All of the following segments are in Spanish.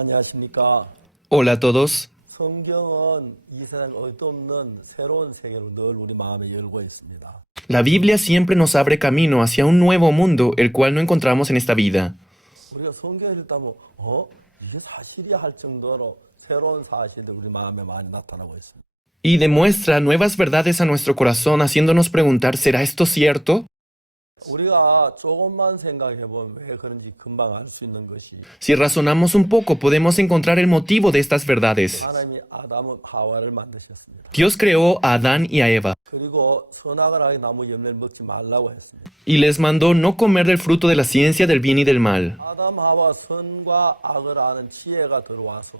안녕하십니까. Hola a todos. 성경은 이 세상 어디도 없는 새로운 세계로 늘 우리 마음에 열고 있습니다. La Biblia siempre nos abre camino hacia un nuevo mundo, el cual no encontramos en esta vida. 우리가 성경을 읽다면 이게 사실이야 할 정도로 새로운 사실이 우리 마음에 많이 나타나고 있습니다. Y demuestra nuevas verdades a nuestro corazón, haciéndonos preguntar, ¿será esto cierto? 우리가 조금만 생각해 보면 왜 그런지 금방 알 수 있는 것이 Si razonamos un poco, podemos encontrar el motivo de estas verdades. 하나님이 아담과 하와를 만드셨습니다. Dios creó a Adán y a Eva, 그리고 선악을 하게 나무 열매를 먹지 말라고 했습니다. y les mandó no comer del fruto de la ciencia del bien y del mal. 아담 하와 선과 악을 아는 지혜가 들어와서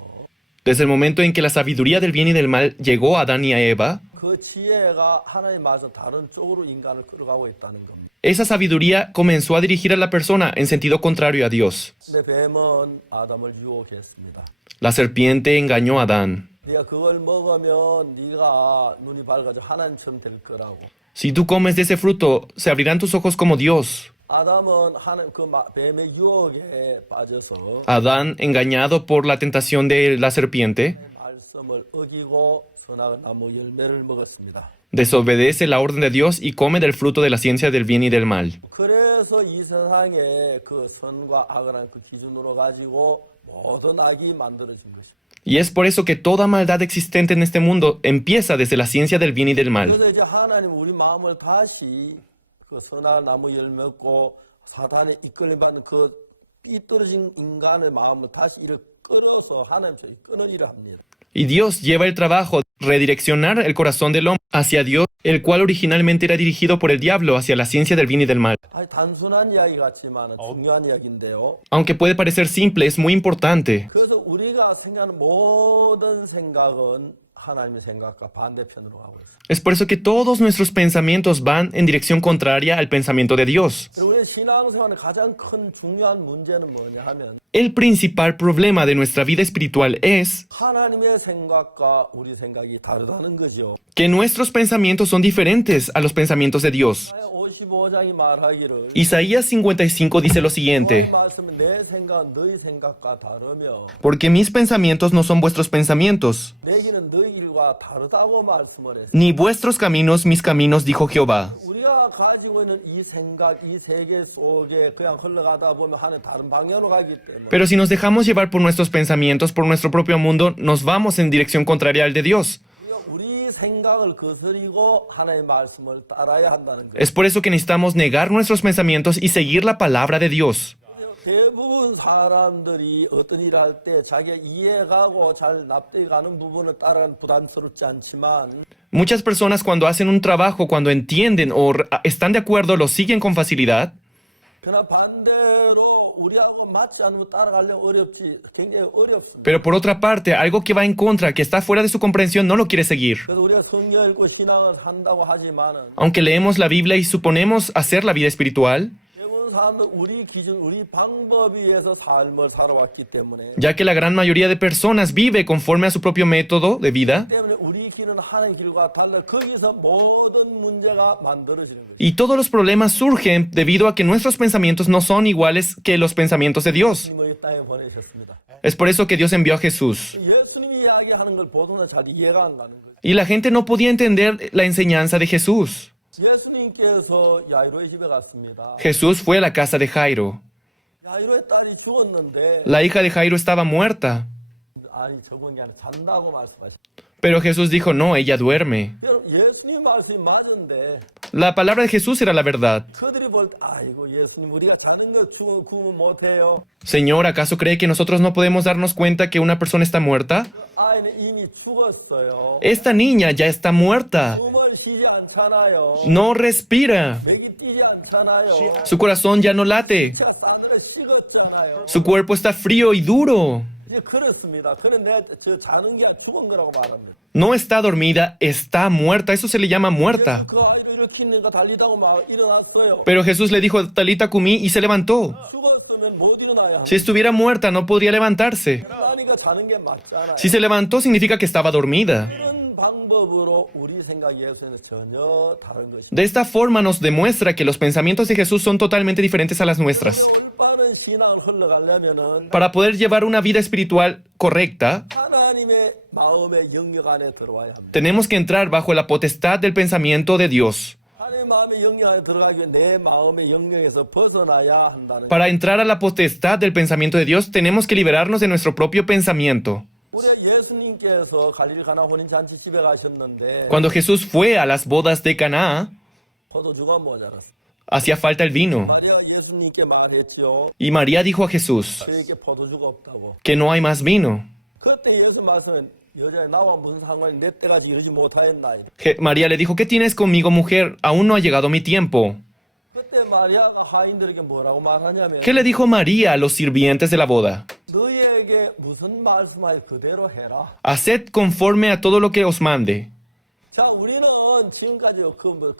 Desde el momento en que la sabiduría del bien y del mal llegó a Adán y a Eva, 그 지혜가 하나님 말씀 다른 쪽으로 인간을 끌어가고 있다는 겁니다. esa sabiduría comenzó a dirigir a la persona en sentido contrario a Dios. 근데 뱀은 아담을 유혹했습니다. La serpiente engañó a Adán. 네가 그걸 먹으면 네가 눈이 밝아져 하나님처럼 될 거라고. Si tú comes de ese fruto, se abrirán tus ojos como Dios. 아담은 뱀의 유혹에 빠져서 Adán, engañado por la tentación de la serpiente, 말씀을 어기고 선악의 나무 열매를 먹었습니다. desobedece la orden de Dios y come del fruto de la ciencia del bien y del mal. 그래서 이 세상에 그 선과 악을 한 그 기준으로 가지고 모든 악이 만들어진 것입니다. Y es por eso que toda maldad existente en este mundo empieza desde la ciencia del bien y del mal. 그래서 이제 하나님 우리 마음을 다시 그 선악 나무 열매 먹고 사탄에 이끌림받는 그 삐뚤어진 인간의 마음을 다시 이렇게 끊어서 하나님처럼 끊으리라 합니다. Y Dios lleva el trabajo de redireccionar el corazón del hombre hacia Dios, el cual originalmente era dirigido por el diablo hacia la ciencia del bien y del mal. 아니, 단순한 이야기 같지만 중요한 이야기인데요. Aunque puede parecer simple, es muy importante. 그래서 우리가 생각하는 모든 생각은 하나님의 생각과 반대편으로 가고 있습니다. Es por eso que todos nuestros pensamientos van en dirección contraria al pensamiento de Dios. 그리고 우리의 신앙생활의 가장 큰 중요한 문제는 뭐냐 하면 El principal problema de nuestra vida espiritual es 하나님의 생각과 우리 생각이 다르다는 거죠. que nuestros pensamientos son diferentes a los pensamientos de Dios. 55장이 말하기를 Isaías 55 dice lo siguiente: 말씀은 내 생각은 너희 생각과 다르며 Porque mis pensamientos no son vuestros pensamientos, 내 길은 너희 길과 다르다고 말씀을 했어요. ni vuestros caminos mis caminos, dijo Jehová. 우리가 가지고 있는 이 생각, 이 세계 속에 그냥 흘러가다 보면 하나님 다른 방향으로 가기 때문에 Pero si nos dejamos llevar por nuestros pensamientos, por nuestro propio mundo, nos vamos en dirección contraria al de Dios. 우리 생각을 거스리고 하나님의 말씀을 따라야 한다는 거예요. Es por eso que necesitamos negar nuestros pensamientos y seguir la palabra de Dios. 대부분 사람들이 어떤 일을 할 때 자기가 이해가고 잘 납득가는 부분을 따라는 부담스럽지 않지만 Muchas personas cuando hacen un trabajo, cuando entienden o están de acuerdo, lo siguen con facilidad. 그러나 반대로 우리하고 맞지 않으면 따라가려면 어렵지 굉장히 어렵습니다. Pero por otra parte, algo que va en contra, que está fuera de su comprensión, no lo quiere seguir. 그래서 우리가 성경 읽고 신앙을 한다고 하지만은 Aunque leemos la Biblia y suponemos hacer la vida espiritual, 대부분 사람들 우리 기준, 우리 방법에 의해서 삶을 살아왔기 때문에 ya que la gran mayoría de personas vive conforme a su propio método de vida, 때문에 우리 길은 하나님 길과 달라 거기서 모든 문제가 만들어지는 거예요. y todos los problemas surgen debido a que nuestros pensamientos no son iguales que los pensamientos de Dios. 예수님을 이 땅에 보내셨습니다. Es por eso que Dios envió a Jesús. 예수님이 이야기하는 걸 보고는 잘 이해가 안 가는 거예요. Y la gente no podía entender la enseñanza de Jesús. 예수님께서 야이로의 집에 갔습니다. Jesús fue a la casa de Jairo. 야이로의 딸이 죽었는데 La hija de Jairo estaba muerta. 아니 저건 그냥 잔다고 말씀하셨어요. Pero Jesús dijo, no, ella duerme. 여러분 예수님 말씀이 맞는데 La palabra de Jesús era la verdad. 그들이 볼 때 아이고 예수님 우리가 자는 거 죽으면 구분 못해요. Señor, ¿acaso cree que nosotros no podemos darnos cuenta que una persona está muerta? 아이는 이미 죽었어요. Esta niña ya está muerta. 숨을 쉬지 않잖아요. No respira. 맥이 뛰지 않잖아요. Su corazón ya no late. 자 싸늘해 식었잖아요. Su cuerpo está frío y duro. 이제 그렇습니다. 그런데 저 자는 게 죽은 거라고 말합니다. No está dormida, está muerta. Eso se le llama muerta. 그 아이를 이렇게 있는가 달리다고 막 일어났어요. Pero Jesús le dijo, Talita cumí, y se levantó. 죽었으면 못 일어나야 Si estuviera muerta, no podría levantarse. 하니까 자는 게 맞잖아요. Si se levantó, significa que estaba dormida. 이런 방법으로 우리 생각 예수에는 전혀 다른 것입니다. De esta forma nos demuestra que los pensamientos de Jesús son totalmente diferentes a las nuestras. 올바른 바른 신앙을 흘러가려면은 Para poder llevar una vida espiritual correcta, 하나님의 마음의 영역 안에 들어와야 합니다. tenemos que entrar bajo la potestad del pensamiento de Dios. 하나님의 마음의 영역 안에 들어가기 위해 내 마음의 영역에서 벗어나야 한다는 Para entrar a la potestad del pensamiento de Dios, tenemos que liberarnos de nuestro propio pensamiento. 우리 예수님께서 갈릴리 가나 혼인 잔치 집에 가셨는데 Cuando Jesús fue a las bodas de Caná, 포도주가 모자랐어. hacía falta el vino. 마리아가 예수님께 말했죠. Y María dijo a Jesús 저에게 포도주가 없다고. que no hay más vino. 그때 예수 말씀은 여자 나와 무슨 상관이 내 때까지 이러지 못하였나. María le dijo, ¿qué tienes conmigo, mujer? Aún no ha llegado mi tiempo. 그때 마리아가 하인들에게 뭐라고 말하냐면 ¿Qué le dijo María a los sirvientes de la boda? 너희에게 무슨 말씀할 그대로 해라. Haced conforme a todo lo que os mande. 자, 우리는 지금까지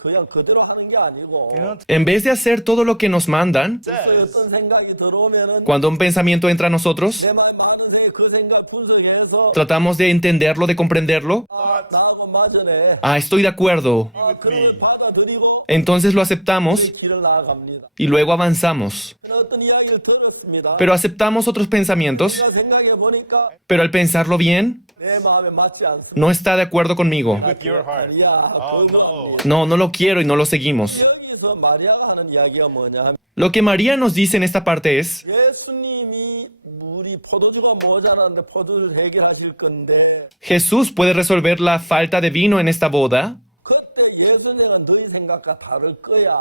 그냥 그대로 하는 게 아니고 En vez de hacer todo lo que nos mandan, 어떤 생각이 들어오면은 cuando un pensamiento entra a nosotros, 내 마음 많은 생각 그 생각 분석해서 tratamos de entenderlo, de comprenderlo. 나하고 맞으네. Estoy de acuerdo. 그걸 받아들이고 Entonces lo aceptamos 그 길을 나아갑니다. y luego avanzamos. 어떤 이야기를 들었습니다. Pero aceptamos otros pensamientos, 제가 생각해 보니까 pero al pensarlo bien, 내 마음에 맞지 않습니다. no está de acuerdo conmigo. with your heart. Oh no. No, no lo quiero y no lo seguimos. 여기서 마리아가 하는 이야기가 뭐냐 하면 Lo que María nos dice en esta parte es, 예수님이 물이 포도주가 모자라는데 포도주를 해결하실 건데 Jesús puede resolver la falta de vino en esta boda. 그때 예수님은 너희 생각과 다를 거야.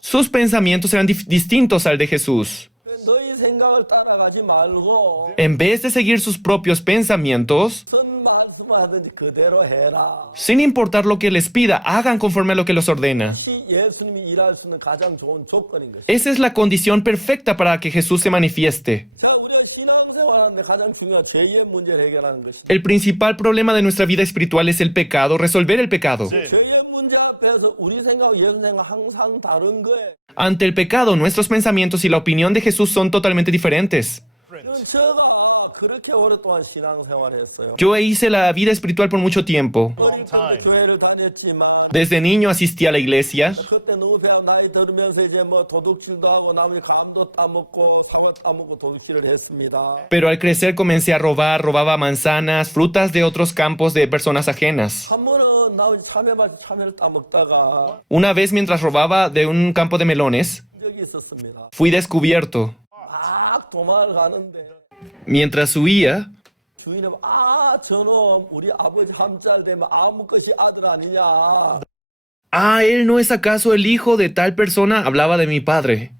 Sus pensamientos serán distintos al de Jesús. 너희 생각을 따라가지 말고 En vez de seguir sus propios pensamientos, 무슨 말씀하든지 그대로 해라. sin importar lo que les pida, hagan conforme a lo que los ordena. 이 예수님이 일할 수 있는 가장 좋은 조건인 것이죠. Esa es la condición perfecta para que Jesús se manifieste. 자, 우리가 신앙생활하는데 가장 중요한 죄의 문제를 해결하는 것입니다. El principal problema de nuestra vida espiritual es el pecado, resolver el pecado. 죄의 문제 앞에서 우리 생각과 예수 생각 항상 다른 거예요. Ante el pecado, nuestros pensamientos y la opinión de Jesús son totalmente diferentes. 제가 그렇게 오랫동안 신앙생활했어요. Yo hice la vida espiritual por mucho tiempo. time. 교회를 다녔지만 Desde niño asistí a la iglesia, 그때 너무 배가 나이 들으면서 이제 뭐 도둑질도 하고 나머지 감도 따먹고 사과 따먹고 도둑질을 했습니다. pero al crecer comencé a robar, robaba manzanas, frutas de otros campos de personas ajenas. 한 번은 나머지 참외를 따먹다가 Una vez mientras robaba de un campo de melones, 적이 있었습니다. fui descubierto. 막 도망을 가는데 Mientras huía, 주인은 저놈 우리 아버지 함자를 대면 아무 것이 아들 아니냐. ¿él no es acaso el hijo de tal persona? Hablaba de mi padre.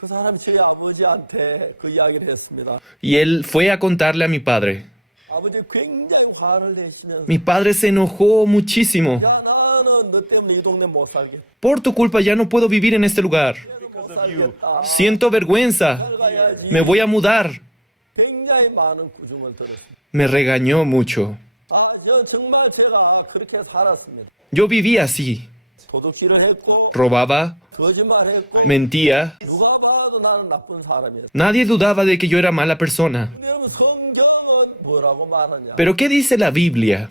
그 사람이 저희 아버지한테 그 이야기를 했습니다. Y él fue a contarle a mi padre. 아버지 굉장히 화를 내시면서 Mi padre se enojó muchísimo. 야 나는 너 때문에 이 동네 못 살겠다. Por tu culpa ya no puedo vivir en este lugar. 못 살겠다. Siento vergüenza. 가야지. Me voy a mudar. 굉장히 많은 구중을 들었습니다. Me regañó mucho. 전 정말 제가 그렇게 살았습니다. Yo vivía así. 도둑질을 했고 Robaba, 거짓말했고 mentía. 누가 봐도 나는 나쁜 사람이었어요. Nadie dudaba de que yo era mala persona. 그러면 성경은 뭐라고 말하냐? Pero ¿qué dice la Biblia?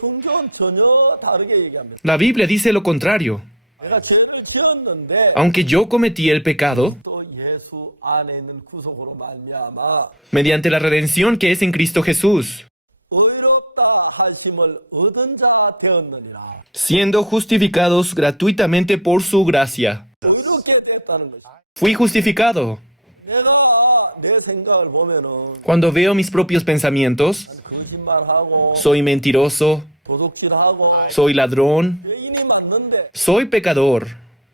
성경은 전혀 다르게 얘기합니다. La Biblia dice lo contrario. 내가 죄를 지었는데 Aunque yo cometí el pecado, 또 예수 안에 있는 구속으로 말미암아 mediante la redención que es en Cristo Jesús, 의롭다 하심을 얻은 자 되었느니라. siendo justificados gratuitamente por su gracia. 의롭게 됐다는 것이. Fui justificado. 내가 내 생각을 보면은 Cuando veo mis propios pensamientos, 거짓말하고 soy mentiroso, 도둑질하고 soy ladrón, 죄인이 맞는데 soy pecador.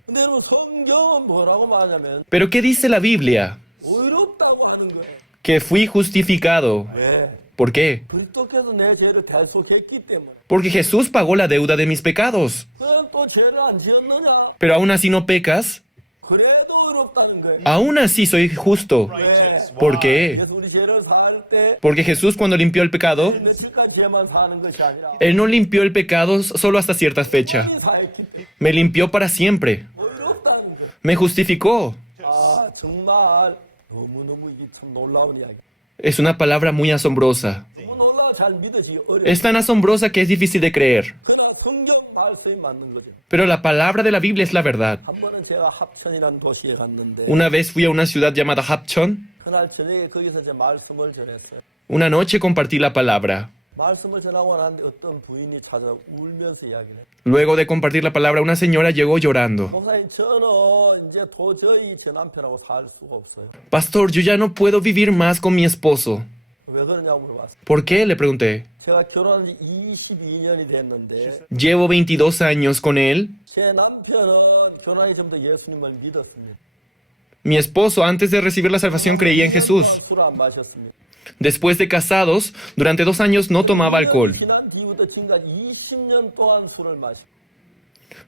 근데 여러분 성경은 뭐라고 말하냐면 Pero ¿qué dice la Biblia? 의롭다고 하는 거예요. Que fui justificado. 왜? ¿Por qué? 그리스도께서 내 죄를 대속했기 때문에. Porque Jesús pagó la deuda de mis pecados. 그럼 또 죄를 안 지었느냐? Pero aún así no pecas. 그래도 의롭다는 거예요. Aún así soy justo. Righteous. ¿Por qué? 그래서 우리 죄를 살 때 Porque Jesús cuando limpió el pecado, 며칠간 죄만 사는 것이 아니라 Él no limpió el pecado solo hasta cierta fecha. 사했기 때문에 Me limpió para siempre. 의롭다는 거예요. Me justificó. 정말 너무너무 이게 참 놀라운 이야기. Es una palabra muy asombrosa. 너무 놀라 잘 믿어지기 어려워. Es tan asombrosa que es difícil de creer. 그러나 성경 말씀이 맞는 거죠. Pero la palabra de la Biblia es la verdad. 한 번은 제가 합천이라는 도시에 갔는데 Una vez fui a una ciudad llamada Hapchon. 그날 저녁에 거기서 제 말씀을 전했어요. Una noche compartí la palabra. 말씀을 전하고 나는데 어떤 부인이 찾아 울면서 이야기를 해요. Luego de compartir la palabra, una señora llegó llorando. 목사님 저는 이제 도저히 제 남편하고 살 수가 없어요. Pastor, yo ya no puedo vivir más con mi esposo. 왜 그러냐고 물어봤어요. ¿Por qué? Le pregunté. 제가 결혼한 지 22년이 됐는데 Llevo 22 años con él. 제 남편은 결혼하기 전부터 예수님을 믿었습니다. Mi esposo, antes de recibir la salvación, creía en Jesús. 술을 안 마셨습니다. Después de casados, durante 2 años no tomaba alcohol. 지난 뒤부터 지금까지 20년 동안 술을 마시고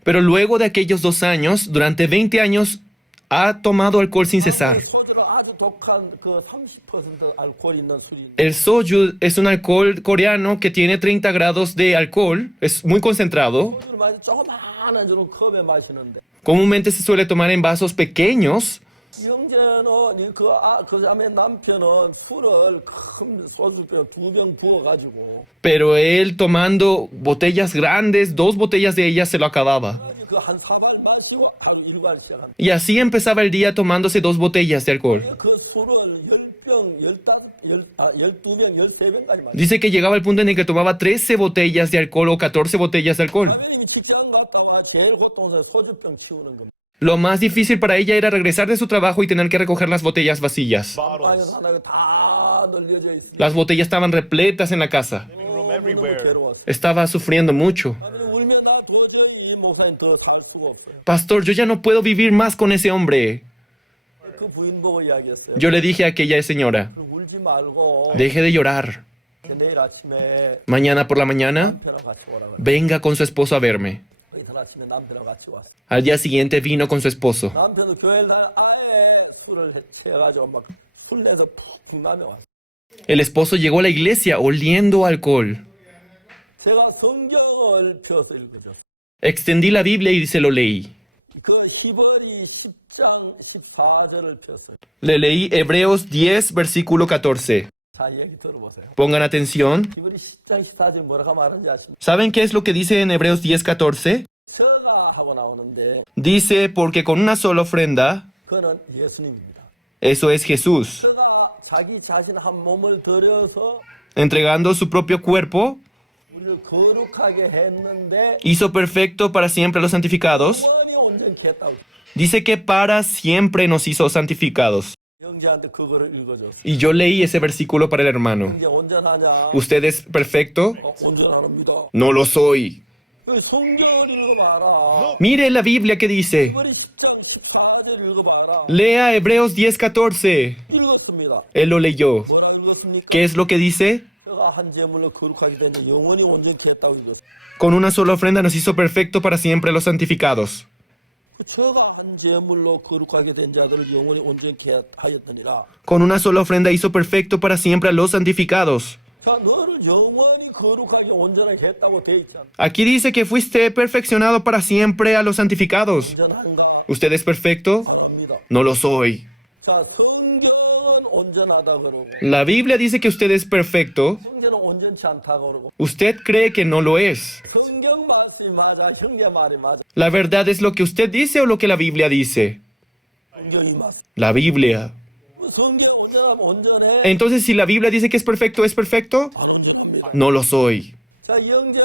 Pero luego de aquellos 2 años, durante 20 años, ha tomado alcohol sin cesar. 소주는 아주 독한 그 30% 알코올 있는 술이 El soju es un alcohol coreano que tiene 30 grados de alcohol, es muy concentrado. 소주를 마시 조그마한 저런 컵에 마시는데 Comúnmente se suele tomar en vasos pequeños, 형제는 그 다음에 남편은 술을 큰 소주병 2병 부어가지고 pero él tomando botellas grandes, 2 botellas de ellas se lo acababa. 그 한 사발 마시고 하루 일과를 시작합니다. Y así empezaba el día tomándose 2 botellas de alcohol. 그 술을 10병, 12병, 13병까지 마시. Dice que llegaba el punto en el que tomaba 13 botellas de alcohol o 14 botellas de alcohol. 남편이 직장 갔다가 제일 고통스러워 소주병 치우는 겁니다. Lo más difícil para ella era regresar de su trabajo y tener que recoger las botellas vacías. Bottles. 하나가 다 널려져 있습니다. Las botellas estaban repletas en la casa. Living room 너무 everywhere. 괴로웠어요. Estaba sufriendo mucho. 울면 나 도저히 목사님 더 살 수가 없어요. Pastor, yo ya no puedo vivir más con ese hombre. 그 부인 보고 이야기했어요. Yo le dije a aquella señora, 울지 말고 deje de llorar. 내일 아침에 Mañana por la mañana, 남편하고 같이 오라고. venga con su esposo a verme. 이틀 아침에 남편하고 같이 왔어요. Al día siguiente vino con su esposo. 남편도 교회를 아예 술을 취해가지고 막 술 내서 푹 나며 왔어요. El esposo llegó a la iglesia oliendo a alcohol. 제가 성경을 펴서 읽어줬어요. Extendí la Biblia y se lo leí. 그 히브리 10장 14절을 폈어요. Le leí Hebreos 10, versículo 14. 자, 얘기 들어보세요. Pongan atención. 히브리 10장 14절 뭐라고 말하는지 아십니까? ¿Saben qué es lo que dice en Hebreos 10, 14? 서가 하고 나오는데 Dice, porque con una sola ofrenda, 그는 예수님입니다. eso es Jesús, 서가 자기 자신 한 몸을 들여서 entregando su propio cuerpo, 우리를 거룩하게 했는데 hizo perfecto para siempre a los santificados. 영원히 온전케 했다고. Dice que para siempre nos hizo santificados. 영재한테 그거를 읽어줬어요. Y yo leí ese versículo para el hermano. 이제 온전하냐? ¿Usted es perfecto? 온전합니다. No lo soy. 그 성경을 읽어봐라. Mire la Biblia que dice. 히브리 10장 14절 읽어봐라. Lea Hebreos 10:14. 읽었습니다. Él lo leyó. 뭐라 읽었습니까? ¿Qué es lo que dice? 저가 한 제물로 거룩하게 되면 영원히 온전케 했다고 읽었어요. Con una sola ofrenda nos hizo perfecto para siempre a los santificados. 그 저가 한 제물로 거룩하게 된 자들을 영원히 온전케 하였더니라. Con una sola ofrenda hizo perfecto para siempre a los santificados. 자, 너를 영원히 거룩하게 온전하게 했다고 돼 있잖아. Aquí dice que fuiste perfeccionado para siempre a los santificados. 온전한가? ¿Usted es perfecto? 안 합니다. No lo soy. 자, 성경은 온전하다 그러고 La Biblia dice que usted es perfecto. 성경은 온전치 않다 그러고 Usted cree que no lo es. 성경 말씀이 맞아, 형제 말이 맞아. ¿La verdad es lo que usted dice o lo que la Biblia dice? 성경이 맞아. La Biblia. 성경 온전하면 온전해. Entonces, si la Biblia dice que es perfecto, ¿es perfecto? 안 온전합니다. No lo soy. 자, 형제는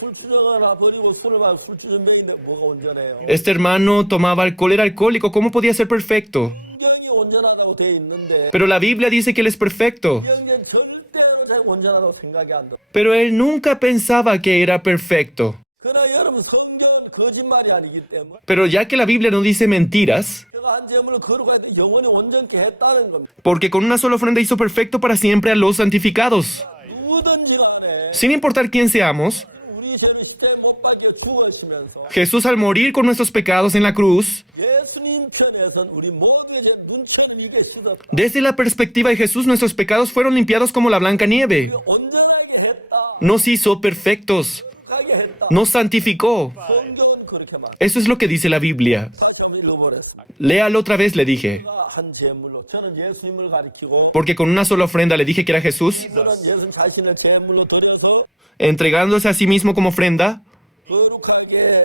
술주정을 하나 버리고 술을 마시고 술주정 먹이면 뭐가 온전해요? Este hermano tomaba alcohol, era alcohólico. ¿Cómo podía ser perfecto? 성경이 온전하다고 돼 있는데 Pero la Biblia dice que él es perfecto. 형제는 절대로 잘 온전하다고 생각이 안 돼. Pero él nunca pensaba que era perfecto. 그러나 여러분 성경은 거짓말이 아니기 때문에 Pero ya que la Biblia no dice mentiras, 제가 한 제물을 거룩할 때 영원히 온전케 했다는 겁니다. porque con una sola ofrenda hizo perfecto para siempre a los santificados. 누구든지 간에 Sin importar quién seamos, 우리 죄를 십자가에 못 박혀 죽으시면서 Jesús al morir con nuestros pecados en la cruz, 예수님 편에선 우리 모두의 눈처럼 이게 씻었다. desde la perspectiva de Jesús, nuestros pecados fueron limpiados como la blanca nieve. 온전하게 했다. Nos hizo perfectos, 하게 했다. nos santificó. 성경은 그렇게 말. Eso es lo que dice la Biblia. 다시 한번 읽어보겠습니다. Léalo otra vez, le dije. 제가 한 제물로 저는 예수님을 가리키고 Porque con una sola ofrenda le dije que era Jesús, 그는 예수 자신을 제물로 드려서 entregándose a sí mismo como ofrenda, 거룩하게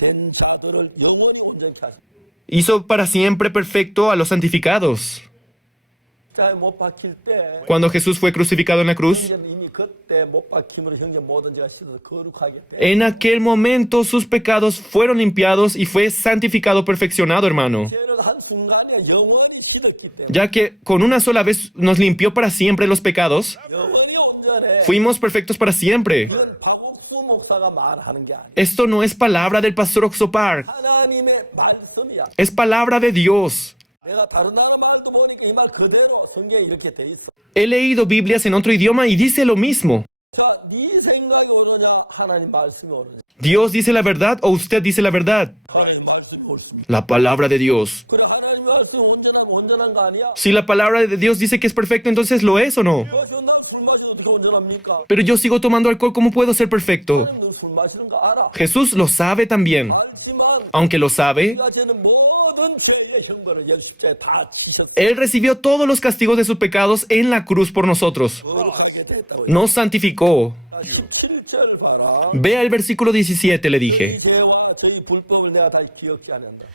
된 자들을 영원히 온전케 하십니다. Hizo para siempre perfecto a los santificados. 자에 못 박힐 때 Cuando Jesús fue crucificado en la cruz, 형제는 이미 그때 못 박힘으로 형제 모든 죄가 씻어서 거룩하게 돼. en aquel momento sus pecados fueron limpiados y fue santificado, perfeccionado, hermano. 죄는 한 순간에 영원히 씻었기 때문에 Ya que con una sola vez nos limpió para siempre los pecados, 영원히 온전해. fuimos perfectos para siempre. 이건 박옥수 목사가 말하는 게 아니야. Esto no es palabra del pastor Oxopar, 하나님의 말씀이야. es palabra de Dios. 내가 다른 나라 말도 보니까 이 말 그대로 성경에 이렇게 돼 있어. He leído Biblias en otro idioma y dice lo mismo. 자, 네 생각이 오느냐 하나님 말씀이 오느냐. ¿Dios dice la verdad o usted dice la verdad? 하나님 말씀이 옳습니다. La palabra de Dios. 그래 하나님 말씀이 온전한 거 아니야? Si la palabra de Dios dice que es perfecto, entonces lo es o no. 그래서 나술 마시면 어떻게 온전합니까? Pero yo sigo tomando alcohol, ¿cómo puedo ser perfecto? 너술 마시는 거 알아. Jesús lo sabe también. 알지만 Aunque lo sabe, 우리가 죄는 모든 죄의 형벌을 예수 십자가에 다 지셨. Él recibió todos los castigos de sus pecados en la cruz por nosotros. 거룩하게 됐다고. Nos santificó. 17절 봐라. Vea el versículo 17, le 이 dije. 죄와 저희 불법을 내가 다시 기억지 않는다.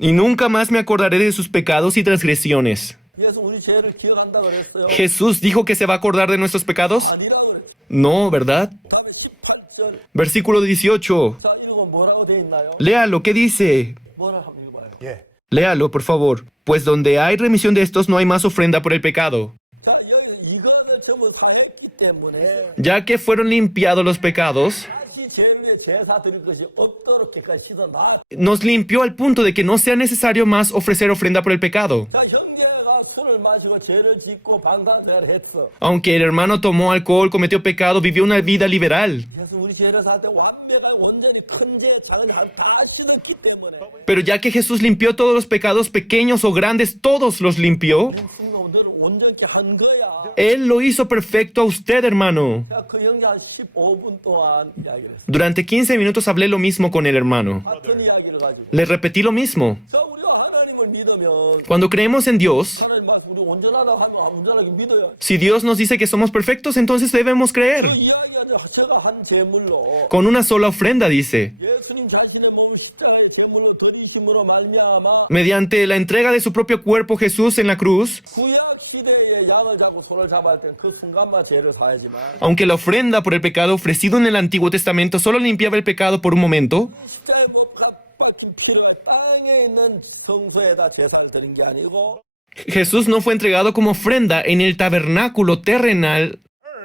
Y nunca más me acordaré de sus pecados y transgresiones. 그래서 우리 죄를 기억한다 그랬어요. Jesús dijo que se va a acordar de nuestros pecados. 아니라고 그랬죠. No, ¿verdad? 다음에 18절. Versículo 18. 자, 이거 뭐라고 돼 있나요? Léalo, ¿qué dice? 뭐라 한번 읽어봐요. Yeah. Léalo, por favor. Pues donde hay remisión de estos no hay más ofrenda por el pecado. 자, 여기 이거를 전부 다 했기 때문에 Ya que fueron limpiados los pecados, 다시 죄 위에 제사 드릴 것이 없도록 깨끗이 씻어 놔. nos limpió al punto de que no sea necesario más ofrecer ofrenda por el pecado. 자, 형제가 술을 마시고 죄를 짓고 방탕죄를 했어. Aunque el hermano tomó alcohol, cometió pecado, vivió una vida liberal. 그래서 우리 죄를 살 때 완벽한 온전히 큰 죄, 작은 죄 다 씻었기 때문에 Pero ya que Jesús limpió todos los pecados, pequeños o grandes, todos los limpió, 오늘 온전히 한 거야. Él lo hizo perfecto a usted, hermano. 자, 그 형제 한 15분 동안 이야기를 했어. Durante 15 minutos hablé lo mismo con el hermano. 같은 이야기를 가지고. Le repetí lo mismo. 자, 우리가 하나님을 믿으면 Cuando creemos en Dios, 하나님 막 우리 온전하다고 하면 온전하게 믿어요. si Dios nos dice que somos perfectos, entonces debemos 그 creer. 이야기가 제가 한 제물로 Con una sola ofrenda, dice. 예수님 자신의 몸 십자가의 제물로 드리심으로 말미암아 Mediante la entrega de su propio cuerpo Jesús en la cruz, 구약 시대의 양을 잡고 손을 잡을 때는 그 순간만 죄를 사하지만 aunque la ofrenda por el pecado ofrecido en el Antiguo Testamento solo limpiaba el pecado por un momento, 십자가의 못 박힌 피를 땅에 있는 성소에다 제사를 드린 게 아니고 Jesús no fue entregado como ofrenda en el tabernáculo terrenal.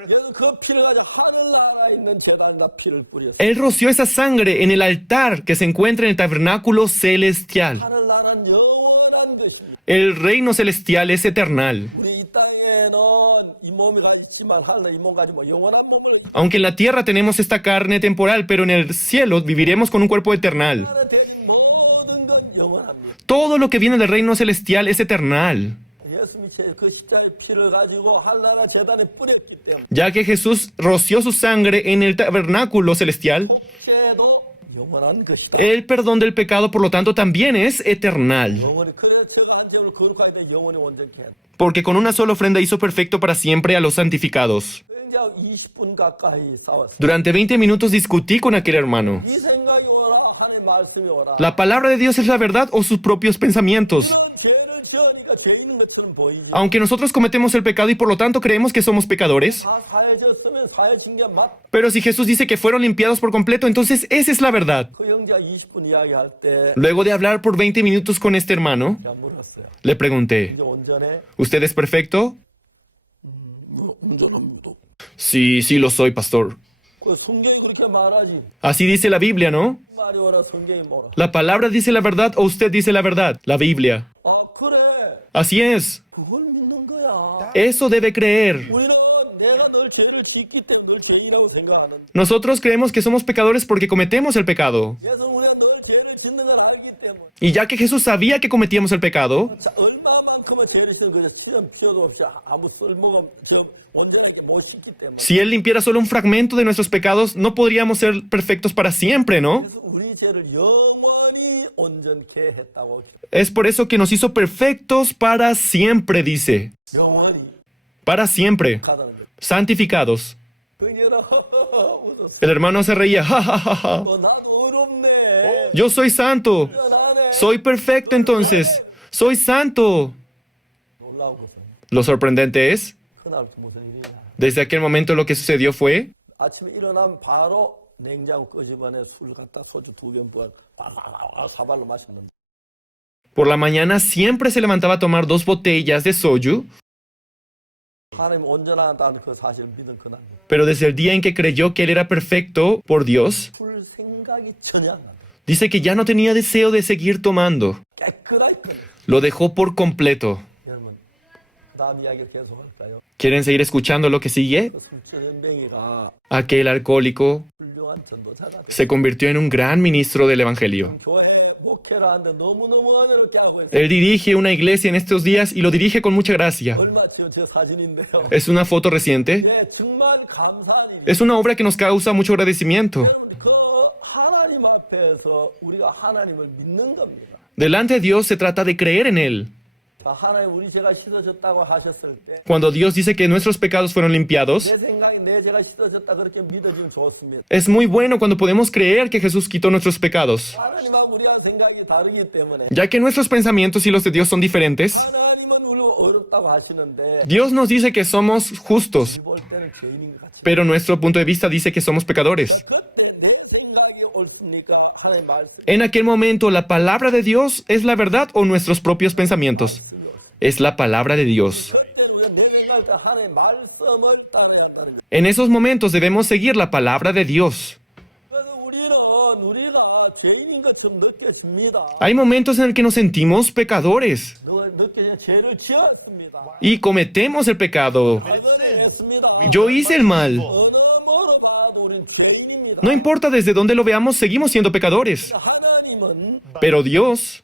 얘는 그 피를 가지고 하늘나라에 있는 제단에다 피를 뿌렸어. Él roció esa sangre en el altar que se encuentra en el tabernáculo celestial. 하늘나라는 영원한 것입니다. El reino celestial es eternal. 우리 이 땅에는 이 몸이 가지만 하늘 이 몸 가지고 영원한 몸을 Aunque en la tierra tenemos esta carne temporal, pero en el cielo viviremos con un cuerpo eternal. 하늘에 된 모든 것 영원합니다. Todo lo que viene del reino celestial es eternal. 예수님이 그 십자가의 피를 가지고 하늘나라 제단에 뿌렸기 때문에 Ya que Jesús roció su sangre en el tabernáculo celestial, 죄도 영원한 것이다. el perdón del pecado, por lo tanto, también es eternal. 영원히 그래서 제가 한 죄를 거룩하게 돼 영원히 온전케 해. Porque con una sola ofrenda hizo perfecto para siempre a los santificados. 이제 20분 가까이 싸웠어. Durante 20 minutos discutí con aquel hermano. 이 생각이 오라 하나님 말씀이 오라. ¿La palabra de Dios es la verdad o sus propios pensamientos? 이런 죄를 지으니까 죄인인 것처럼 보이지. Aunque nosotros cometemos el pecado y por lo tanto creemos que somos pecadores, 다 사해졌으면 사해진 게 막. pero si Jesús dice que fueron limpiados por completo, entonces esa es la verdad. 그 형제가 20분 이야기할 때 Luego de hablar por 20 minutos con este hermano, 제가 물었어요. le pregunté, 이제 온전해? ¿usted es perfecto? 온전합니다. Sí, sí lo soy, pastor. 그 성경이 그렇게 말하지. Así dice la Biblia, ¿no? 말이 오라 성경이 뭐라. ¿La palabra dice la verdad o usted dice la verdad? La Biblia. 아 그래. Así es. 그걸 믿는 거야. Eso debe creer. 우리는 내가 늘 죄를 짓기 때문에 늘 죄인이라고 생각하는데 Nosotros creemos que somos pecadores porque cometemos el pecado. 그래서 우리가 늘 죄를 짓는 걸 알기 때문에 Y ya que Jesús sabía que cometíamos el pecado, 자, 얼마만큼은 죄를 짓는 거죠. 시험 필요도 없이 아무 쓸모가 온전하게 못 씻기 때문에 si Él limpiara solo un fragmento de nuestros pecados, no podríamos ser perfectos para siempre, ¿no? 그래서 우리 죄를 영원히 온전케 했다고. Es por eso que nos hizo perfectos para siempre, dice. 영원히 Para siempre. 가다는 거. Santificados. 그녀라 웃었어. El hermano se reía. Ja, ja, ja, ja. 나도 어렵네. Yo soy santo. 나네. Soy perfecto entonces. Soy santo. 놀라운 것은 Lo sorprendente es, 그날부터 무슨 일이 나. desde aquel momento lo que sucedió fue, 아침에 일어나면 바로 냉장고 끄지고 안에 술 갖다 소주 2병 부어 사발로 마셨는데 por la mañana siempre se levantaba a tomar 2 botellas de soju, 하나님 온전하다는 그 사실을 믿은 그날 pero desde el día en que creyó que él era perfecto por Dios, 술 생각이 전혀 안 난다. dice que ya no tenía deseo de seguir tomando. 깨끗하게 끊어. Lo dejó por completo. 여러분 다음 이야기 계속 할까요? ¿Quieren seguir escuchando lo que sigue? 그 술전병이가 Aquel alcohólico 훌륭한 전도자가 돼. se convirtió en un gran ministro del Evangelio. 교회 목회를 하는데 너무너무 어렵게 하고 있어요. Él dirige una iglesia en estos días y lo dirige con mucha gracia. 얼마 지금 제 사진인데요. Es una foto reciente. 예, 정말 감사한 일이에요. Es una obra que nos causa mucho agradecimiento. 그 하나님 앞에서 우리가 하나님을 믿는 겁니다. Delante de Dios se trata de creer en Él. 자, 하나님 우리 죄가 씻어졌다고 하셨을 때 Cuando Dios dice que nuestros pecados fueron limpiados, 내 생각에 내 죄가 씻어졌다 그렇게 믿어지면 좋습니다. es muy bueno cuando podemos creer que Jesús quitó nuestros pecados, 하나님하고 우리가 생각이 다르기 때문에 ya que nuestros pensamientos y los de Dios son diferentes. 하나님은 우리가 어렵다고 하시는데 Dios nos dice que somos justos, 우리 볼 때는 죄인인 것 같이 pero nuestro punto de vista dice que somos pecadores. 그때 내 생각이 옳습니까? 하나님 말씀 En aquel momento, ¿la palabra de Dios es la verdad o nuestros propios pensamientos? Es la palabra de Dios. 우리가 내 생각할 때 하나님 말씀을 따라야 한다는 거예요. En esos momentos debemos seguir la palabra de Dios. 그래서 우리가 죄인인 것처럼 느껴집니다. Hay momentos en el que nos sentimos pecadores 느껴지는 죄를 지었습니다. y cometemos el pecado. 했습니다. Yo hice el mal. 어느 뭐로 봐도 우리는 죄인입니다. No importa desde dónde lo veamos, seguimos siendo pecadores. 하나님은 Pero Dios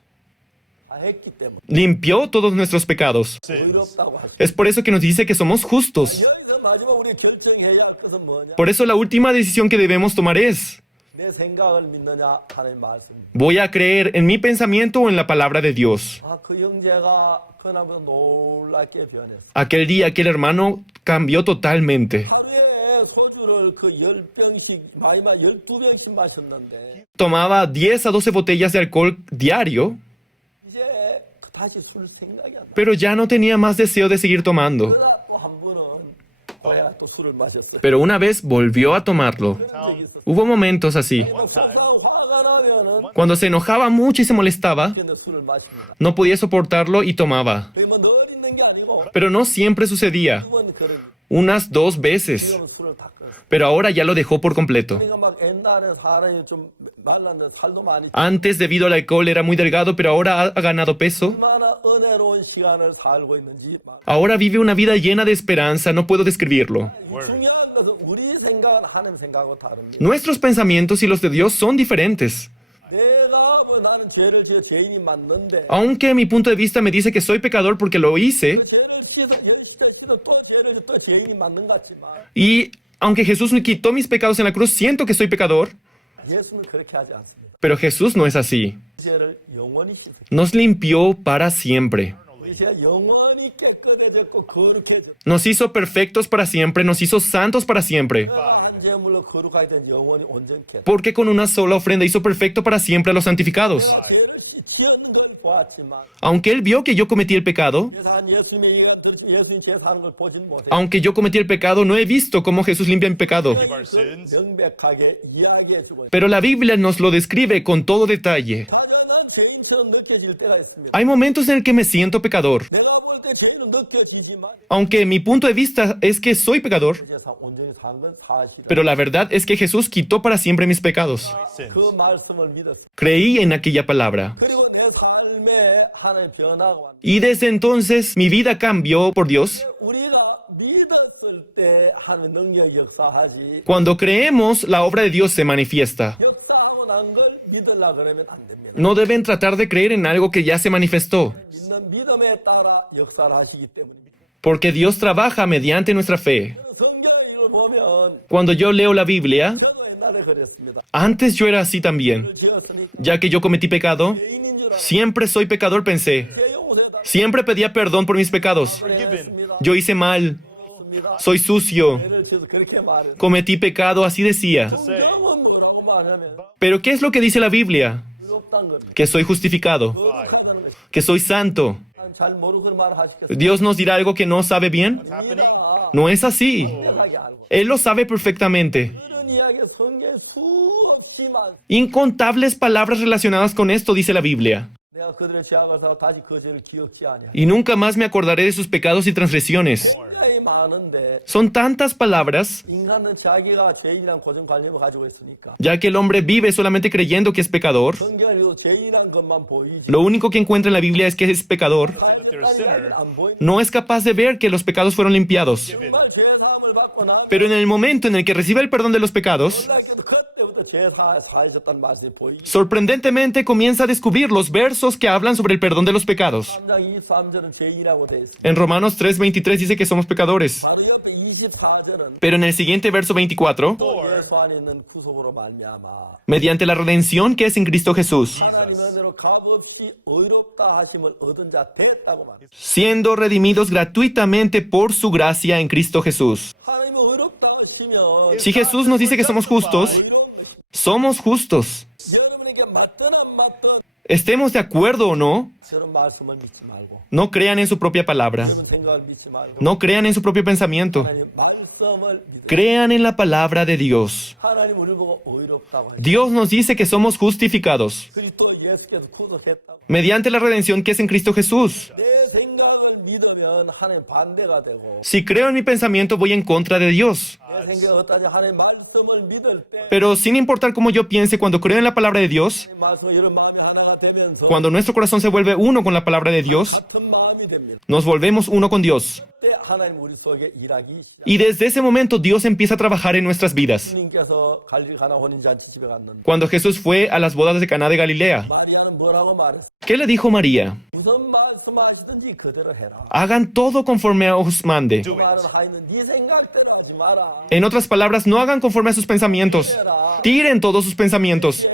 다 했기 때문에 limpió todos nuestros pecados. 의롭다고 하십니다. Es por eso que nos dice que somos justos. 여기서 마지막 우리 결정해야 할 것은 뭐냐? Por eso la última decisión que debemos tomar es, 내 생각을 믿느냐 하나님 말씀입니다. ¿voy a creer en mi pensamiento o en la palabra de Dios? 그 형제가 그날부터 놀랍게 변했어. Aquel día aquel hermano cambió totalmente. 하루에 소주를 그 10병씩 마지막 12병씩 마셨는데 Tomaba 10 a 12 botellas de alcohol diario, 이제 다시 술 생각이 안 나. pero ya no tenía más deseo de seguir tomando. 그러다 또 한 번은 그래야 또 술을 마셨어요. Pero una vez volvió a tomarlo. 그런 적이 있었어. Hubo momentos así. 상당히 화가 나면은 Cuando se enojaba mucho y se molestaba, 근데 술을 마십니다. no podía soportarlo y tomaba. 그게 뭐늘 있는 게 아니고 Pero no siempre sucedía. 두번 그런 Unas 2 veces. 지금 술을 다 끊어. Pero ahora ya lo dejó por completo. 그러니까 막 옛날에 사람이 좀 말랐는데 살도 많이 Antes, debido al alcohol, era muy delgado, pero ahora ha ganado peso. 얼마나 은혜로운 시간을 살고 있는지 Ahora vive una vida llena de esperanza, no puedo describirlo. 중요한 것은 우리 생각은 하나님 생각하고 다릅니다. Nuestros pensamientos y los de Dios son diferentes. 내가 나는 죄를 지어 죄인이 맞는데 Aunque mi punto de vista me dice que soy pecador porque lo hice, 그 죄를 씻어 또 죄를 또 죄인이 맞는 것 같지만 y aunque Jesús me quitó mis pecados en la cruz, siento que soy pecador, 예수는 그렇게 하지 않습니다. pero Jesús no es así. 죄를 영원히 씻어. Nos limpió para siempre. 이 죄가 영원히 깨끗해졌고 거룩해졌고 Nos hizo perfectos para siempre, nos hizo santos para siempre. 한 제물로 거룩하게 된 영원히 온전케. Porque con una sola ofrenda hizo perfecto para siempre a los santificados. 죄를 지었는 건 보았지만 Aunque él vio que yo cometí el pecado, 제사한 예수님 제사하는 걸 보진 못해요. aunque yo cometí el pecado, no he visto cómo Jesús limpia mi pecado. our sins. 명백하게 이야기해주고 Pero la Biblia nos lo describe con todo detalle. 가능한 죄인처럼 느껴질 때가 있습니다. Hay momentos en el que me siento pecador, 내가 볼 때 죄인으로 느껴지지만 aunque mi punto de vista es que soy pecador, 제사 온전히 산 건 사실은 pero la verdad es que Jesús quitó para siempre mis pecados. 그 말씀을 믿었어요. Creí en aquella palabra. 그리고 내 삶에 하나님 변화가 왔는데 Y desde entonces mi vida cambió por Dios. 우리가 믿었을 때 하나님 능력 역사하지 Cuando creemos, la obra de Dios se manifiesta. 역사하고 난 걸 믿으려 그러면 안 됩니다. No deben tratar de creer en algo que ya se manifestó, 믿는 믿음에 따라 역사를 하시기 때문에 porque Dios trabaja mediante nuestra fe. 성경을 보면 Cuando yo leo la Biblia, 저도 옛날에 그랬습니다. antes yo era así también. 지었으니까 Ya que yo cometí pecado, 죄인인 줄 알고 siempre soy pecador, pensé. 제 용서해달라고 Siempre pedía perdón por mis pecados. 했습니다. Yo hice mal, soy sucio, 죄를 지어서 그렇게 말해요. cometí pecado, así decía. 성경은 뭐라고 말하면 Pero ¿qué es lo que dice la Biblia? 합당거리. que soy justificado, 거룩하다는 것이. que soy santo. 잘 모르고 그런 말을 하시겠어요? ¿Dios nos dirá algo que no sabe bien? What's happening? No es así. 명확하게 알고. Él lo sabe perfectamente. 그런 이야기 성경에 수없이 많. Incontables palabras relacionadas con esto, dice la Biblia. 내가 그들의 죄악을 사 다시 그 죄를 기억지 아니하. Y nunca más me acordaré de sus pecados y transgresiones. 굉장히 많은데 Son tantas palabras, 인간은 자기가 죄인이란 고정관념을 가지고 있으니까 ya que el hombre vive solamente creyendo que es pecador. 성경을 읽어도 죄인이란 것만 보이지. Lo único que encuentra en la Biblia es que es pecador. Say that they're a sinner. 안 보이. No es capaz de ver que los pecados fueron limpiados. 정말 죄 사함을 받고 나. Pero en el momento en el que recibe el perdón de los pecados, 놀랍게도 그때부터 죄 사하셨다는 말씀이 보이지. sorprendentemente comienza a descubrir los versos que hablan sobre el perdón de los pecados. 3장 23절은 죄인이라고 돼 있습니다. En Romanos 3:23 dice que somos pecadores. 바로 옆에 24절은 Pero en el siguiente verso 24, 예수 안에 있는 구속으로 말미암아 mediante la redención que es en Cristo Jesús, 하나님의 은혜로 값없이 의롭다 하심을 얻은 자 됐다고 말합니다. siendo redimidos gratuitamente por su gracia en Cristo Jesús. 하나님이 의롭다 하시면 Si Jesús nos dice que somos justos, somos justos. 여러분에게 맞든 안 맞든 Estemos de acuerdo o no, 저런 말씀을 믿지 말고 no crean en su propia palabra, 여러분 생각을 믿지 말고 no crean en su propio pensamiento, 하나님 말씀을 믿으라. crean en la palabra de Dios. 하나님 우리를 보고 의롭다고 하시고 Dios nos dice que somos justificados 그리스도 예수께서 구속했다고. mediante la redención que es en Cristo Jesús. 내 생각을 믿으면 하나님 반대가 되고 Si creo en mi pensamiento, voy en contra de Dios. 내 생각이 어떠지 하나님 말씀을 믿을 때 Pero sin importar cómo yo piense, cuando creo en la palabra de Dios, 말씀과 여러분 마음이 하나가 되면서 cuando nuestro corazón se vuelve uno con la palabra de Dios, 같은 마음이 됩니다. nos volvemos uno con Dios. 그때 하나님 우리 속에 일하기 시작. Y desde ese momento Dios empieza a trabajar en nuestras vidas. 주님께서 갈릴리 가나 혼인잔치 집에 갔는데 Cuando Jesús fue a las bodas de Caná de Galilea, 마리아는 뭐라고 말했어? ¿qué le dijo María? 무슨 말씀하시든지 그대로 해라. Hagan todo conforme os mande. 그 말은 하여는 네 생각대로 하지 마라. En otras palabras, no hagan conforme a sus pensamientos. Tiren todos sus pensamientos.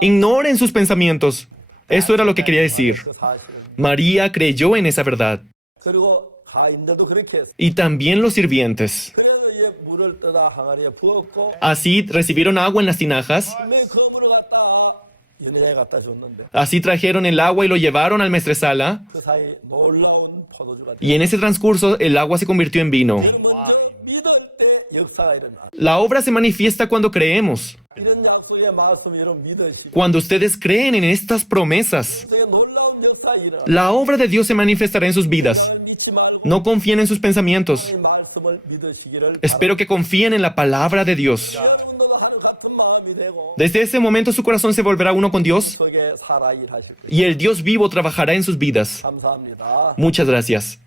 Ignoren sus pensamientos. Eso era lo que quería decir. 그 사실은. María creyó en esa verdad. 그리고 가인들도 그렇게 했어. Y también los sirvientes. 그래서 이제 물을 떠다 항아리에 부었고 Así recibieron agua en las tinajas. 분명히 그 물을 갖다 연애자에 갖다 줬는데 Así trajeron el agua y lo llevaron al maestresala. 그 사이 놀라운 포도주가 Y en ese transcurso el agua se convirtió en vino. 믿을 때 역사가 일어나. La obra se manifiesta cuando creemos. 이런 약속의 말씀 여러분 믿으시고 Cuando ustedes creen en estas promesas, 그의 놀라운 역사가 일어나. la obra de Dios se manifestará en sus vidas. 믿지 말고 No confíen en sus pensamientos. 이 말씀을 믿으시기를 Espero que confíen en la palabra de Dios. 여러분도 하늘 같은 마음이 되고 Desde ese momento su corazón se volverá uno con Dios 속에 살아 일하실 거예요. y el Dios vivo trabajará en sus vidas. 감사합니다. Muchas gracias.